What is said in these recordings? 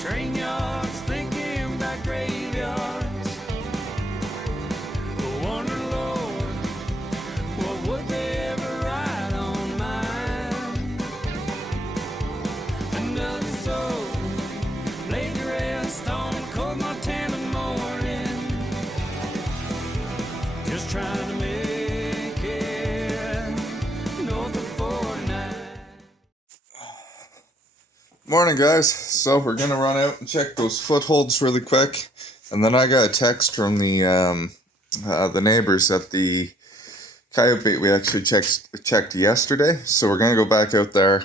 train yards, thinking about graveyards. I wonder, Lord, what would they ever write on mine? Another soul laid to rest on cold Montana morning, just trying to make it north of 49. Morning, guys. So we're gonna run out and check those footholds really quick, and then I got a text from the neighbors at the coyote bait we actually checked yesterday. So we're gonna go back out there.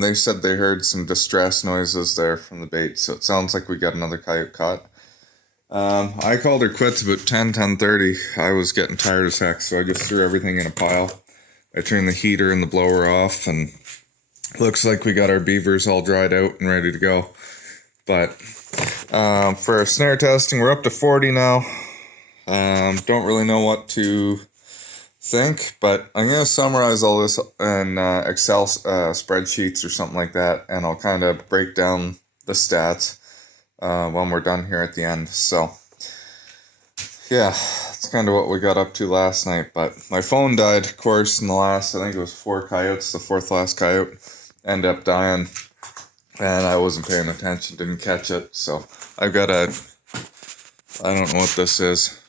They said they heard some distress noises there from the bait, so it sounds like we got another coyote caught. I called her quits about 10:30. I was getting tired as heck, so I just threw everything in a pile. I turned the heater and the blower off, and looks like we got our beavers all dried out and ready to go. But for our snare testing, we're up to 40 now. Don't really know what to think, but I'm going to summarize all this in Excel spreadsheets or something like that, and I'll kind of break down the stats when we're done here at the end. So yeah, that's kind of what we got up to last night. But my phone died, of course, in the last, I think it was 4 coyotes, the fourth last coyote ended up dying, and I wasn't paying attention, didn't catch it. So I've got I don't know what this is.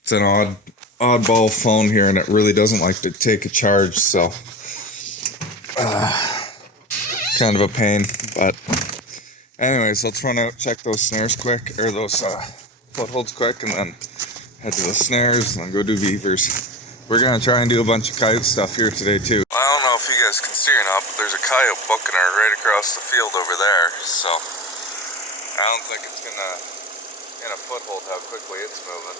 It's an oddball phone here, and it really doesn't like to take a charge, so kind of a pain. But anyways, let's run out, check those snares quick, or those footholds quick, and then head to the snares and then go do beavers. We're gonna try and do a bunch of coyote stuff here today too. I don't know if you guys can see or not, but there's a coyote booking her right across the field over there, so I don't think it's gonna get a foothold how quickly it's moving.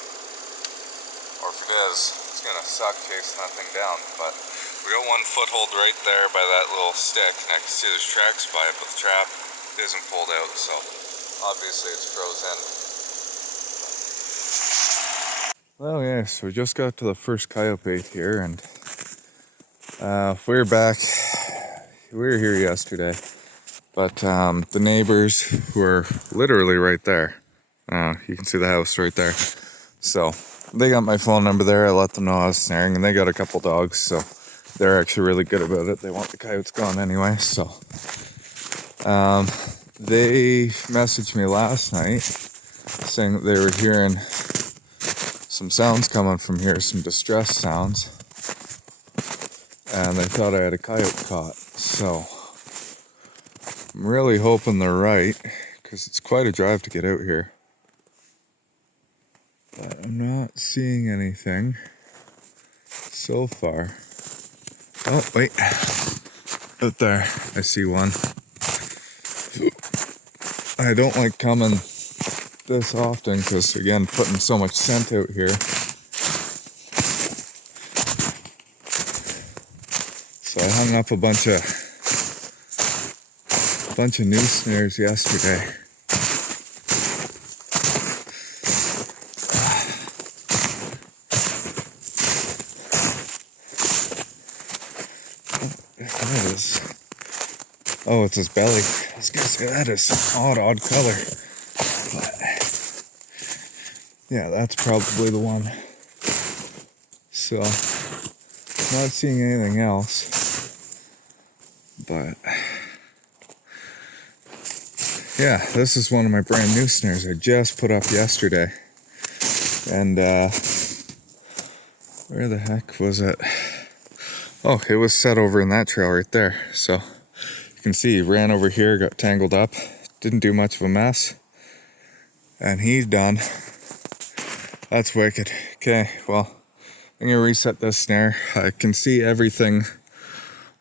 Or if it is, it's gonna suck chasing that thing down. But we got one foothold right there by that little stick, and I can see there's tracks by it, but the trap isn't pulled out, so obviously it's frozen. Well, yeah, so we just got to the first coyote bait here, and we're back. We were here yesterday, but the neighbors were literally right there. You can see the house right there. So they got my phone number there. I let them know I was snaring, and they got a couple dogs, so they're actually really good about it. They want the coyotes gone anyway, so they messaged me last night saying that they were hearing some sounds coming from here, some distress sounds, and they thought I had a coyote caught. So I'm really hoping they're right, because it's quite a drive to get out here. But I'm not seeing anything so far. Oh, wait. Out there, I see one. I don't like coming this often because, again, putting so much scent out here. So I hung up a bunch of new snares yesterday. That is, oh, it's his belly. I was gonna say that is odd color. But yeah, that's probably the one. So, not seeing anything else. But yeah, this is one of my brand new snares I just put up yesterday. And where the heck was it? Oh, it was set over in that trail right there. So you can see he ran over here, got tangled up, didn't do much of a mess, and he's done. That's wicked. Okay, well, I'm gonna reset this snare. I can see everything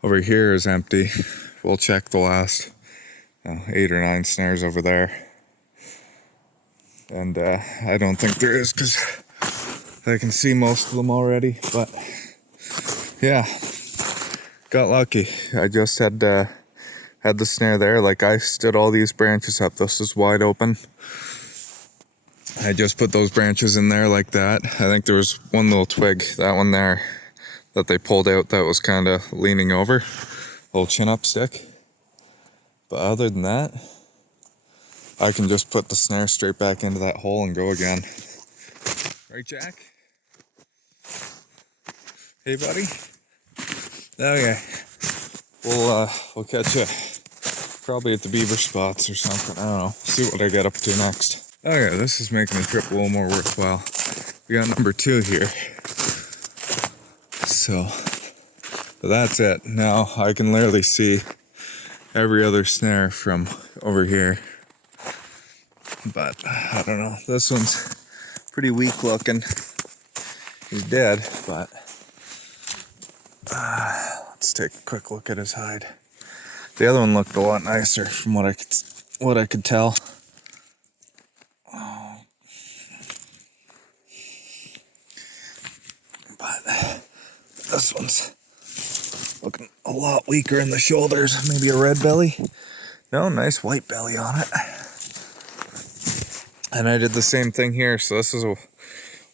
over here is empty. We'll check the last 8 or 9 snares over there. And I don't think there is, because I can see most of them already. But yeah, got lucky. I just had the snare there. Like, I stood all these branches up. This is wide open. I just put those branches in there like that. I think there was one little twig, that one there, that they pulled out that was kind of leaning over. Little chin up stick. But other than that, I can just put the snare straight back into that hole and go again. Right, Jack? Hey, buddy? Okay. We'll catch you probably at the beaver spots or something. I don't know. See what I get up to next. Okay, this is making the trip a little more worthwhile. We got number 2 here. So, but that's it. Now I can literally see every other snare from over here. But I don't know. This one's pretty weak looking. He's dead, but let's take a quick look at his hide. The other one looked a lot nicer from what I could tell. But this one's looking a lot weaker in the shoulders. Maybe a red belly. No, nice white belly on it. And I did the same thing here. So this is a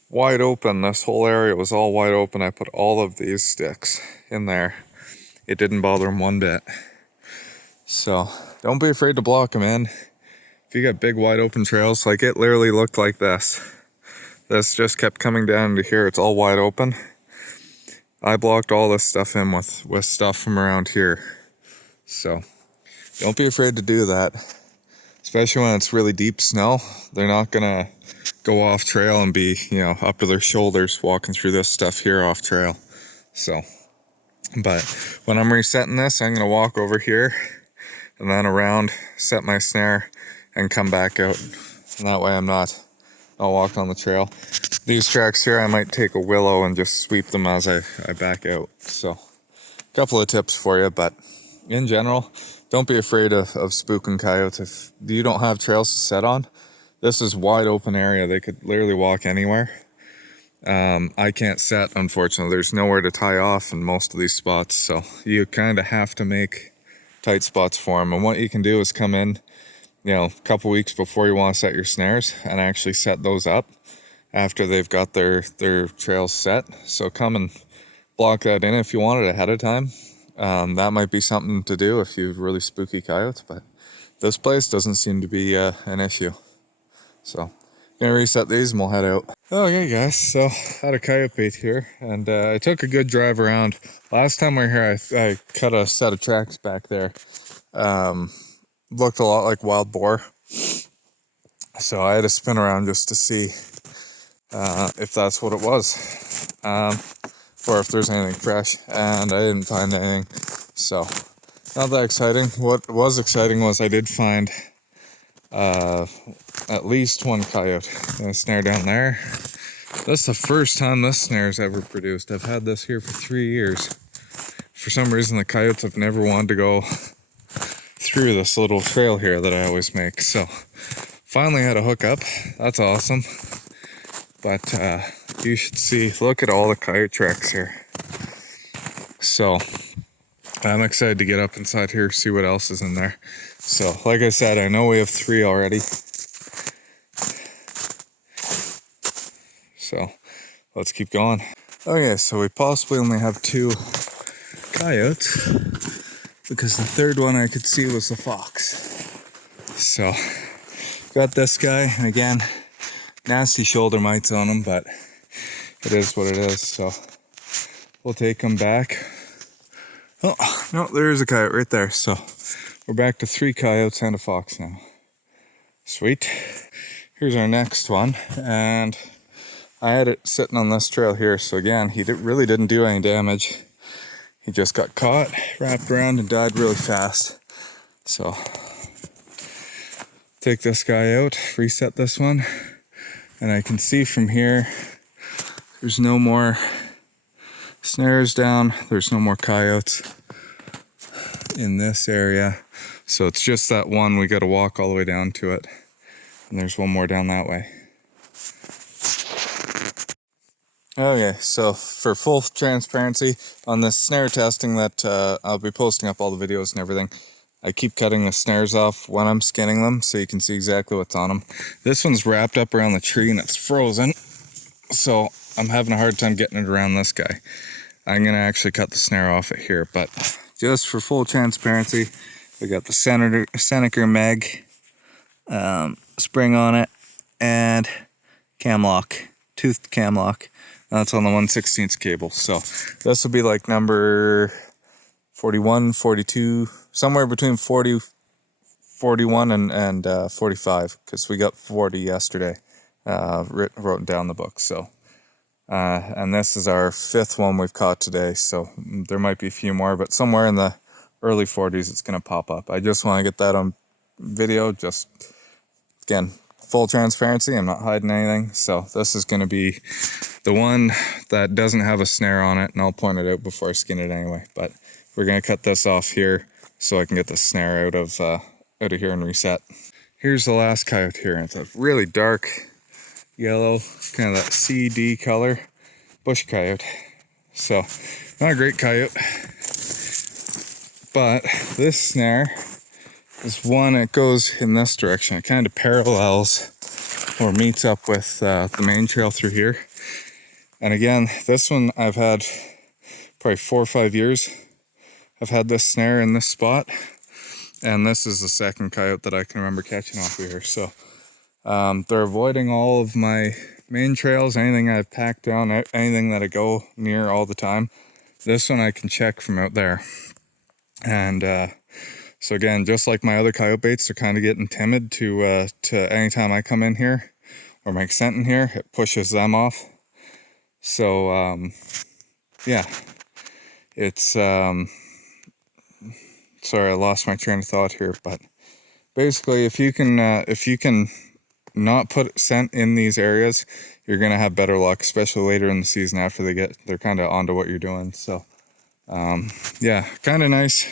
wide open. This whole area was all wide open. I put all of these sticks in there. It didn't bother him one bit. So don't be afraid to block them in. If you got big wide open trails, like it literally looked like this. This just kept coming down to here. It's all wide open. I blocked all this stuff in with stuff from around here. So don't be afraid to do that. Especially when it's really deep snow. They're not gonna go off trail and be, up to their shoulders walking through this stuff here off trail. So, but when I'm resetting this, I'm gonna walk over here and then around, set my snare, and come back out. And that way I'll walk on the trail. These tracks here, I might take a willow and just sweep them as I back out. So, a couple of tips for you, but in general, don't be afraid of spooking coyotes. If you don't have trails to set on, this is wide open area. They could literally walk anywhere. I can't set, unfortunately. There's nowhere to tie off in most of these spots, so you kind of have to make tight spots for them. And what you can do is come in, a couple weeks before you want to set your snares and actually set those up after they've got their trails set. So come and block that in if you want it ahead of time. That might be something to do if you have really spooky coyotes, but this place doesn't seem to be an issue. So, gonna reset these and we'll head out. Okay guys, so had a coyote bait here, and I took a good drive around. Last time we were here, I cut a set of tracks back there. Looked a lot like wild boar. So I had to spin around just to see if that's what it was. Or if there's anything fresh, and I didn't find anything, so not that exciting. What was exciting was I did find at least one coyote in a snare down there. That's the first time this snare's ever produced. I've had this here for 3 years. For some reason, the coyotes have never wanted to go through this little trail here that I always make. So finally had a hookup. That's awesome. But you should see, look at all the coyote tracks here. So I'm excited to get up inside here, see what else is in there. So like I said, I know we have 3 already. So let's keep going. Okay, so we possibly only have 2 coyotes because the third one I could see was the fox. So got this guy, and again, nasty shoulder mites on him, but it is what it is. So we'll take him back. Oh no, there is a coyote right there. So we're back to 3 coyotes and a fox now. Sweet. Here's our next one, and I had it sitting on this trail here. So again, he really didn't do any damage. He just got caught, wrapped around, and died really fast. So take this guy out, reset this one. And I can see from here, there's no more snares down. There's no more coyotes in this area. So it's just that one. We got to walk all the way down to it. And there's one more down that way. Okay, so for full transparency on this snare testing that I'll be posting up all the videos and everything, I keep cutting the snares off when I'm skinning them so you can see exactly what's on them. This one's wrapped up around the tree and it's frozen, so I'm having a hard time getting it around this guy. I'm going to actually cut the snare off it here, but just for full transparency, We got the Seneca Meg spring on it, and cam lock, toothed cam lock. That's on the 1/16 cable. So this will be like number 41, 42, somewhere between 40, 41 and 45, because we got 40 yesterday. Wrote down the book. So and this is our 5th one we've caught today. So there might be a few more, but somewhere in the early 40s it's gonna pop up. I just want to get that on video. Just again, full transparency. I'm not hiding anything. So this is gonna be the one that doesn't have a snare on it, and I'll point it out before I skin it anyway. But we're gonna cut this off here so I can get the snare out of here and reset. Here's the last coyote here. It's a really dark yellow, kind of that CD color, bush coyote. So not a great coyote, but this snare is one that goes in this direction. It kind of parallels or meets up with the main trail through here. And again, this one I've had probably 4 or 5 years. I've had this snare in this spot, and this is the second coyote that I can remember catching off of here. So they're avoiding all of my main trails, anything I've packed down, anything that I go near all the time. This one I can check from out there. And so again, just like my other coyote baits, they're kind of getting timid to anytime I come in here or make scent in here, it pushes them off. So yeah, it's sorry, I lost my train of thought here, but basically if you can not put scent in these areas, you're gonna have better luck, especially later in the season after they're kind of onto what you're doing. So yeah, kind of nice.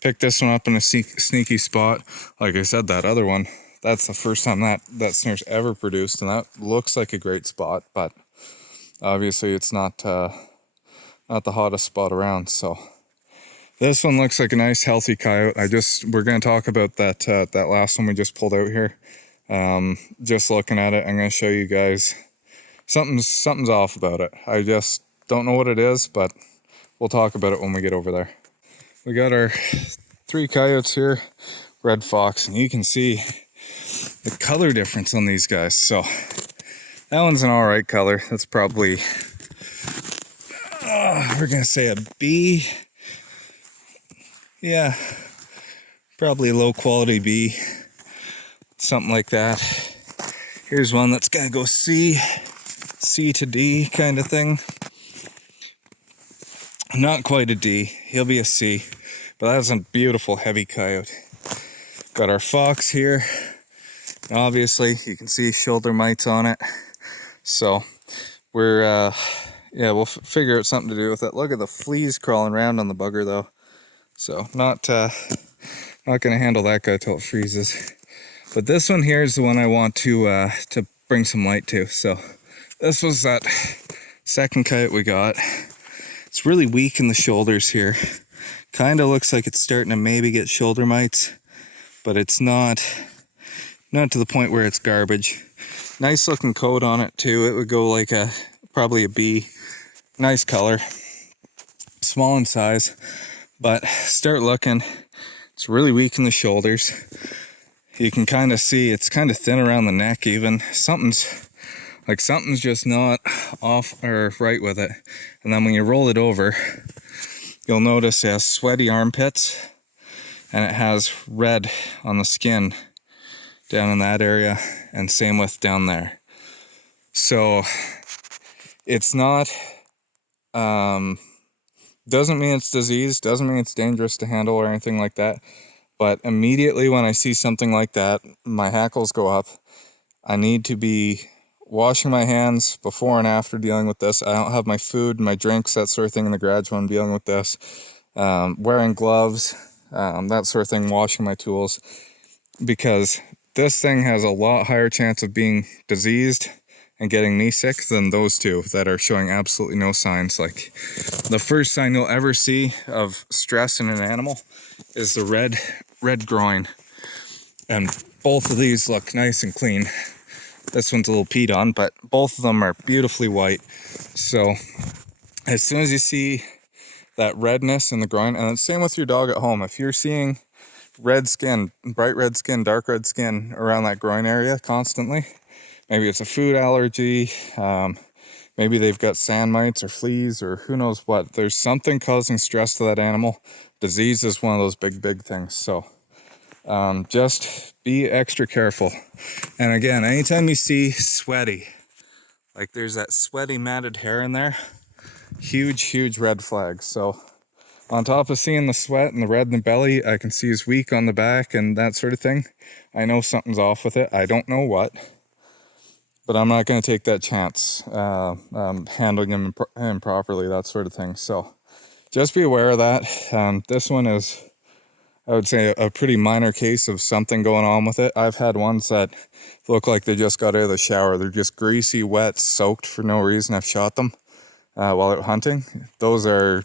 Picked this one up in a sneaky spot. Like I said, that other one, that's the first time that snare's ever produced, and that looks like a great spot, but obviously it's not the hottest spot around. So this one looks like a nice healthy coyote. We're gonna talk about that last one we just pulled out here. Just looking at it, I'm gonna show you guys something's off about it. I just don't know what it is, but we'll talk about it when we get over there. We got our 3 coyotes here, red fox, and you can see the color difference on these guys. So that one's an all right color. That's probably we're gonna say a B. Yeah, probably a low quality B, something like that. Here's one that's gonna go C to D kind of thing. Not quite a D, he'll be a C, but that's a beautiful heavy coyote. Got our fox here. Obviously, you can see shoulder mites on it. So we're we'll figure out something to do with it. Look at the fleas crawling around on the bugger though. So not gonna handle that guy till it freezes. But this one here is the one I want to bring some light to. So this was that second coyote we got. It's really weak in the shoulders here. Kind of looks like it's starting to maybe get shoulder mites, but it's not to the point where it's garbage. Nice looking coat on it too. It would go like probably a B. Nice color. Small in size, but start looking. It's really weak in the shoulders. You can kind of see it's kind of thin around the neck even. Something's just not off or right with it. And then when you roll it over, you'll notice it has sweaty armpits, and it has red on the skin down in that area, and same with down there. So it's not, doesn't mean it's diseased, doesn't mean it's dangerous to handle or anything like that. But immediately when I see something like that, my hackles go up. I need to be washing my hands before and after dealing with this. I don't have my food, my drinks, that sort of thing in the garage when I'm dealing with this. Wearing gloves, that sort of thing, washing my tools. Because this thing has a lot higher chance of being diseased and getting me sick than those two that are showing absolutely no signs. Like the first sign you'll ever see of stress in an animal is the red groin. And both of these look nice and clean. This one's a little peed on, but both of them are beautifully white. So as soon as you see that redness in the groin, and it's same with your dog at home. If you're seeing red skin, bright red skin, dark red skin around that groin area constantly. Maybe it's a food allergy. Maybe they've got sand mites or fleas or who knows what. There's something causing stress to that animal. Disease is one of those big things. So just be extra careful. And again, anytime you see sweaty, like there's that sweaty matted hair in there, huge red flag. So on top of seeing the sweat and the red in the belly, I can see he's weak on the back and that sort of thing. I know something's off with it. I don't know what, but I'm not going to take that chance handling him improperly, that sort of thing. So just be aware of that. This one is, I would say, a pretty minor case of something going on with it. I've had ones that look like they just got out of the shower. They're just greasy, wet, soaked for no reason. I've shot them while out hunting. Those are,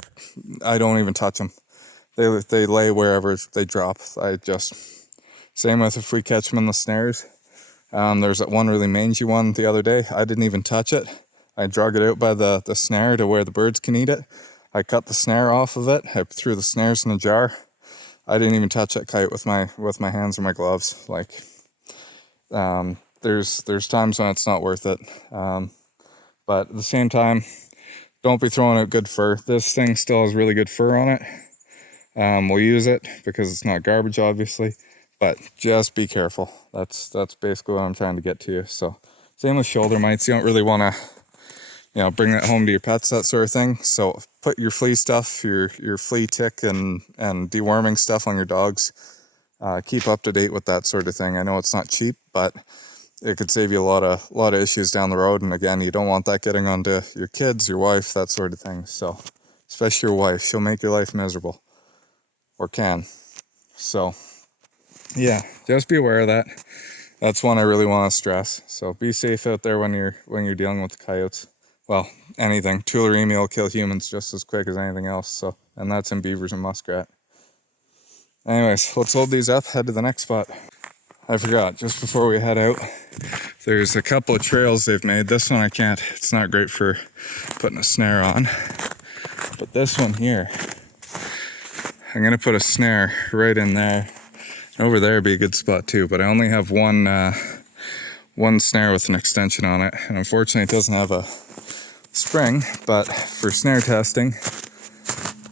I don't even touch them. They lay wherever they drop. Same with if we catch them in the snares. There's that one really mangy one the other day. I didn't even touch it. I drug it out by the snare to where the birds can eat it. I cut the snare off of it. I threw the snares in a jar. I didn't even touch that coyote with my hands or my gloves. Like, there's times when it's not worth it. But at the same time, don't be throwing out good fur. This thing still has really good fur on it. We'll use it because it's not garbage, obviously. But just be careful. That's basically what I'm trying to get to you. So same with shoulder mites. You don't really want to, bring that home to your pets, that sort of thing. So put your flea stuff, your flea tick and deworming stuff on your dogs. Keep up to date with that sort of thing. I know it's not cheap, but it could save you a lot of issues down the road. And again, you don't want that getting onto your kids, your wife, that sort of thing. So especially your wife, she'll make your life miserable, or can. So yeah, just be aware of that. That's one I really want to stress. So be safe out there when you're dealing with the coyotes. Well, anything. Tularemia will kill humans just as quick as anything else. So, and that's in beavers and muskrat. Anyways, let's load these up, head to the next spot. I forgot, just before we head out, there's a couple of trails they've made. This one I can't, it's not great for putting a snare on. But this one here, I'm going to put a snare right in there. Over there would be a good spot too, but I only have one snare with an extension on it. And unfortunately it doesn't have a spring, but for snare testing,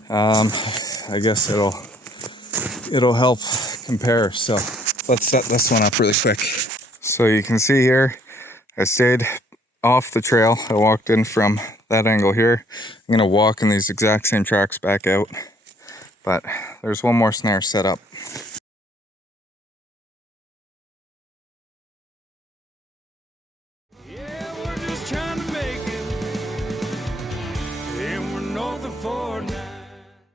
I guess it'll help compare. So let's set this one up really quick. So you can see here, I stayed off the trail. I walked in from that angle here. I'm gonna walk in these exact same tracks back out, but there's one more snare set up.